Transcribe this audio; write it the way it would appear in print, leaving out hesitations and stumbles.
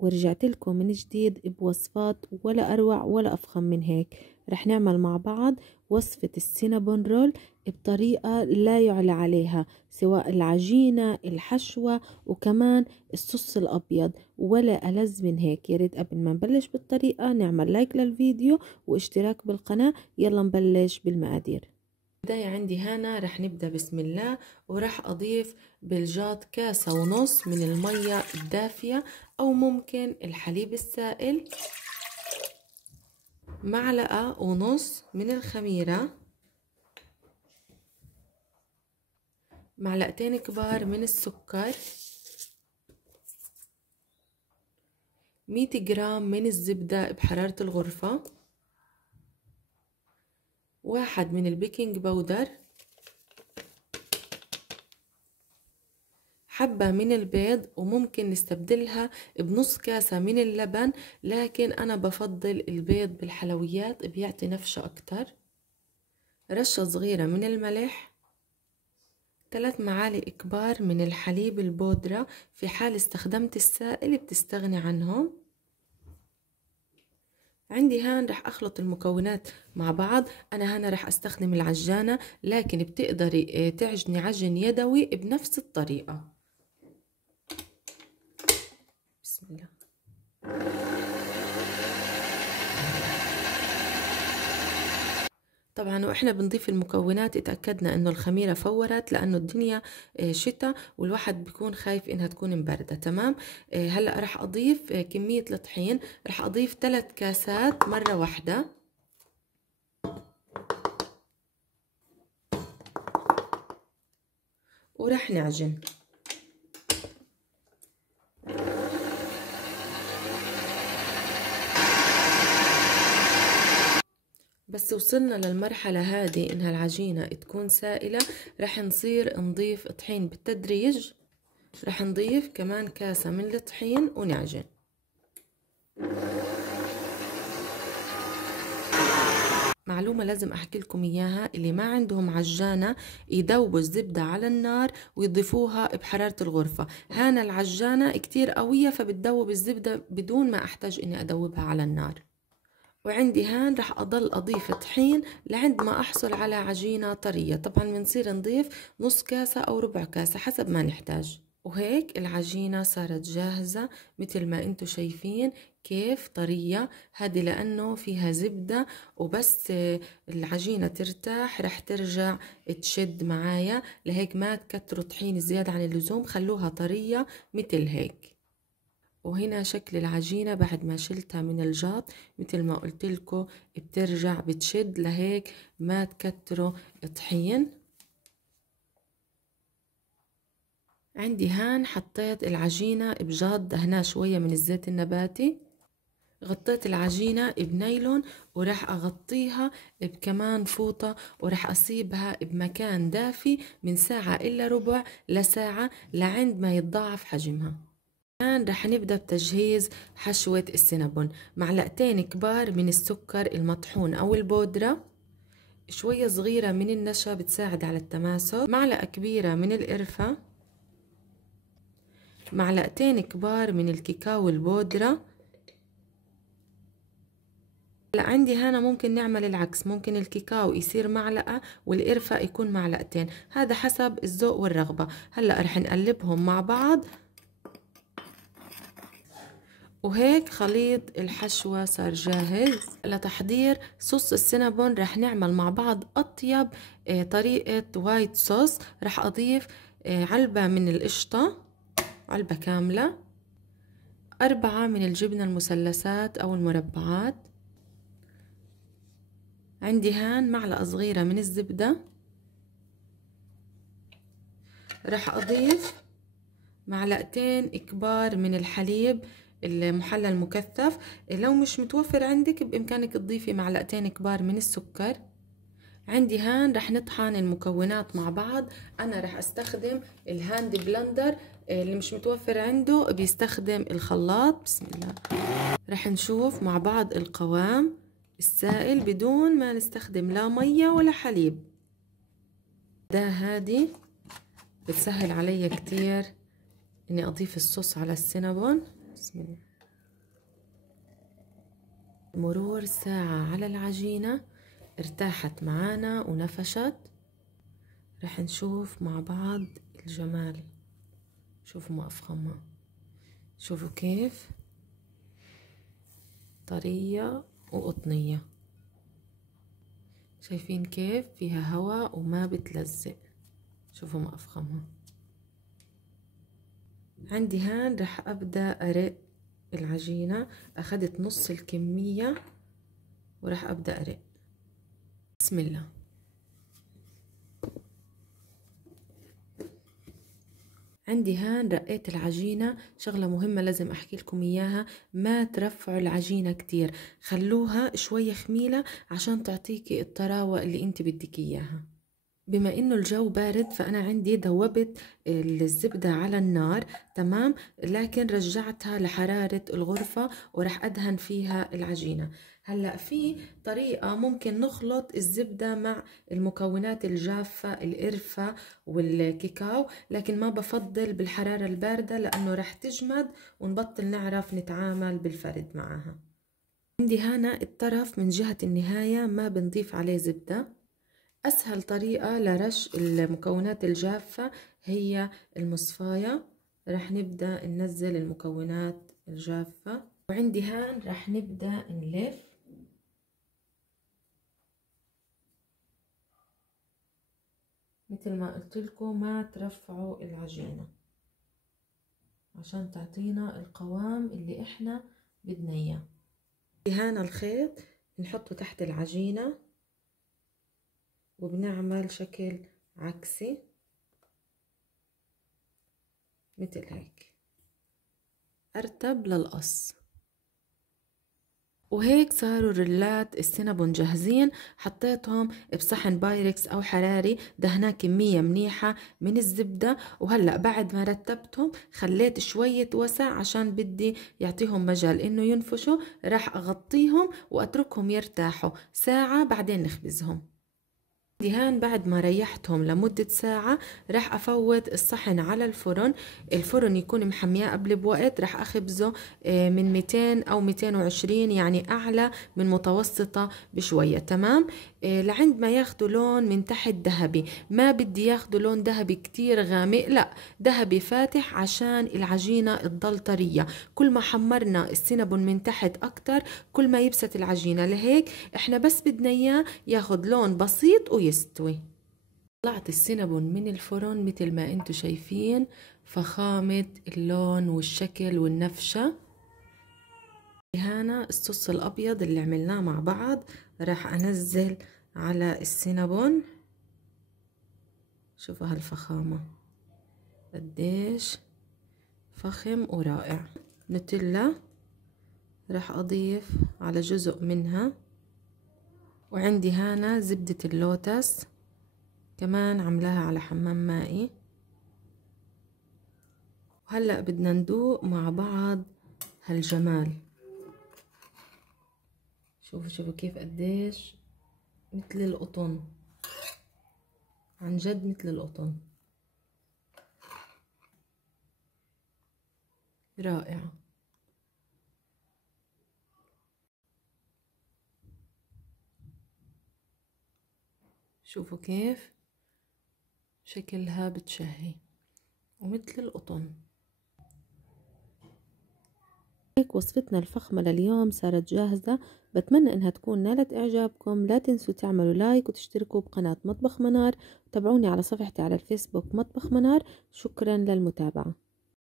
ورجعت لكم من جديد بوصفات ولا أروع ولا أفخم من هيك. رح نعمل مع بعض وصفة السينابون رول بطريقة لا يعلى عليها، سواء العجينة الحشوة وكمان الصوص الأبيض، ولا ألذ من هيك. يا ريت قبل ما نبلش بالطريقة نعمل لايك للفيديو واشتراك بالقناة. يلا نبلش بالمقادير. بداية عندي هنا رح نبدأ بسم الله، ورح أضيف بالجاط 1.5 كاسة من المية الدافية أو ممكن الحليب السائل، 1.5 معلقة من الخميرة، 2 معلقة كبار من السكر، 100 جرام من الزبدة بحرارة الغرفة، 1 من البيكنج باودر، حبة من البيض، وممكن نستبدلها بنص كاسة من اللبن، لكن أنا بفضل البيض بالحلويات بيعطي نفشة أكتر، رشة صغيرة من الملح، 3 معالق كبار من الحليب البودرة، في حال استخدمت السائل بتستغني عنهم. عندي هان رح أخلط المكونات مع بعض. أنا هنا رح أستخدم العجانة، لكن بتقدري تعجني عجن يدوي بنفس الطريقة. بسم الله. طبعا واحنا بنضيف المكونات اتأكدنا انه الخميرة فورت، لانه الدنيا شتاء والواحد بيكون خايف انها تكون مبردة. تمام. هلأ رح اضيف كمية الطحين، رح اضيف 3 كاسات مرة واحدة، ورح نعجن. بس وصلنا للمرحلة هذه انها العجينة تكون سائلة، رح نصير نضيف طحين بالتدريج. رح نضيف كمان كاسة من الطحين ونعجن. معلومة لازم أحكي لكم إياها، اللي ما عندهم عجانة يذوبوا الزبدة على النار ويضيفوها بحرارة الغرفة. هانا العجانة كتير قوية فبتذوب الزبدة بدون ما أحتاج إني أذوبها على النار. وعندي هان رح أضل أضيف طحين لعند ما أحصل على عجينة طرية. طبعا بنصير نضيف نص كاسة أو ربع كاسة حسب ما نحتاج. وهيك العجينة صارت جاهزة مثل ما انتو شايفين كيف طرية. هذه لأنه فيها زبدة، وبس العجينة ترتاح رح ترجع تشد معايا. لهيك ما تكتروا طحين زيادة عن اللزوم، خلوها طرية مثل هيك. وهنا شكل العجينة بعد ما شلتها من الجاط مثل ما قلت لكم بترجع بتشد، لهيك ما تكتروا طحين. عندي هان حطيت العجينة بجاط دهناه شوية من الزيت النباتي، غطيت العجينة بنايلون ورح أغطيها بكمان فوطة، ورح أسيبها بمكان دافي من ساعة إلا ربع لساعة لعند ما يتضاعف حجمها. الآن رح نبدأ بتجهيز حشوة السينابون. 2 معلقة كبار من السكر المطحون أو البودرة، شوية صغيرة من النشا بتساعد على التماسك، 1 معلقة كبيرة من القرفة، 2 معلقتين كبار من الكاكاو البودرة. هلا عندي هنا ممكن نعمل العكس، ممكن الكاكاو يصير 1 معلقة والقرفة يكون 2 معلقتين، هذا حسب الذوق والرغبة. هلا رح نقلبهم مع بعض، وهيك خليط الحشوة صار جاهز لتحضير صوص السينابون. رح نعمل مع بعض أطيب طريقة وايت صوص. رح أضيف علبة من القشطة، علبة كاملة، 4 من الجبنة المثلثات أو المربعات، عندي هان معلقة صغيرة من الزبدة، رح أضيف 2 معلقتين كبار من الحليب المحلى المكثف. لو مش متوفر عندك بإمكانك تضيفي 2 معلقتين كبار من السكر. عندي هان رح نطحن المكونات مع بعض. أنا رح أستخدم الهاند بلندر، اللي مش متوفر عنده بيستخدم الخلاط. بسم الله. رح نشوف مع بعض القوام السائل بدون ما نستخدم لا مية ولا حليب. ده هادي بتسهل علي كتير إني أضيف الصوص على السينابون. بسم الله. مرور ساعة على العجينة ارتاحت معانا ونفشت. رح نشوف مع بعض الجمال. شوفوا ما أفخمها، شوفوا كيف طرية وقطنية. شايفين كيف فيها هواء وما بتلزق. شوفوا ما أفخمها. عندي هان رح أبدأ أرق العجينة. أخذت نص الكمية ورح أبدأ أرق. بسم الله. عندي هان رقيت العجينة. شغلة مهمة لازم أحكي لكم إياها، ما ترفعوا العجينة كتير، خلوها شوية خميلة عشان تعطيكي الطراوة اللي انت بدك إياها. بما انه الجو بارد فانا عندي دوبت الزبدة على النار، تمام، لكن رجعتها لحرارة الغرفة ورح ادهن فيها العجينة. هلأ في طريقة ممكن نخلط الزبدة مع المكونات الجافة، القرفة والكاكاو، لكن ما بفضل بالحرارة الباردة لانه رح تجمد ونبطل نعرف نتعامل بالفرد معها. عندي هنا الطرف من جهة النهاية ما بنضيف عليه زبدة. أسهل طريقة لرش المكونات الجافة هي المصفاية. رح نبدأ ننزل المكونات الجافة، وعندي هان رح نبدأ نلف مثل ما قلت لكم، ما ترفعوا العجينة عشان تعطينا القوام اللي احنا بدنا اياه. هان الخيط بنحطه تحت العجينة وبنعمل شكل عكسي مثل هيك، ارتب للقص. وهيك صاروا رلات السينابون جاهزين. حطيتهم بصحن بايركس او حراري، دهناه كمية منيحة من الزبدة. وهلأ بعد ما رتبتهم خليت شوية وسع عشان بدي يعطيهم مجال انه ينفشوا. راح اغطيهم واتركهم يرتاحوا ساعة بعدين نخبزهم. دهان بعد ما ريحتهم لمدة ساعة راح أفوت الصحن على الفرن. الفرن يكون محمياه قبل بوقت. راح أخبزه من 200 أو 220، يعني أعلى من متوسطة بشوية، تمام. لعند ما ياخدوا لون من تحت ذهبي. ما بدي ياخدوا لون ذهبي كتير غامق، لا، ذهبي فاتح عشان العجينة تضل طرية. كل ما حمرنا السينابون من تحت أكتر كل ما يبست العجينة. لهيك إحنا بس بدنا إياه ياخد لون بسيط ويستوي. طلعت السينابون من الفرن مثل ما انتو شايفين، فخامة اللون والشكل والنفشة. هنا الصوص الأبيض اللي عملناه مع بعض راح أنزل على السينابون. شوفوا هالفخامة قديش فخم ورائع. نوتيلا راح أضيف على جزء منها. وعندي هنا زبدة اللوتس كمان عملاها على حمام مائي. وهلأ بدنا ندوق مع بعض هالجمال. شوفوا كيف قديش مثل القطن، عن جد مثل القطن، رائعة. شوفوا كيف شكلها بتشهي ومثل القطن. هيك وصفتنا الفخمة لليوم صارت جاهزة. بتمنى انها تكون نالت اعجابكم. لا تنسوا تعملوا لايك وتشتركوا بقناة مطبخ منار، وتابعوني على صفحتي على الفيسبوك مطبخ منار. شكرا للمتابعة.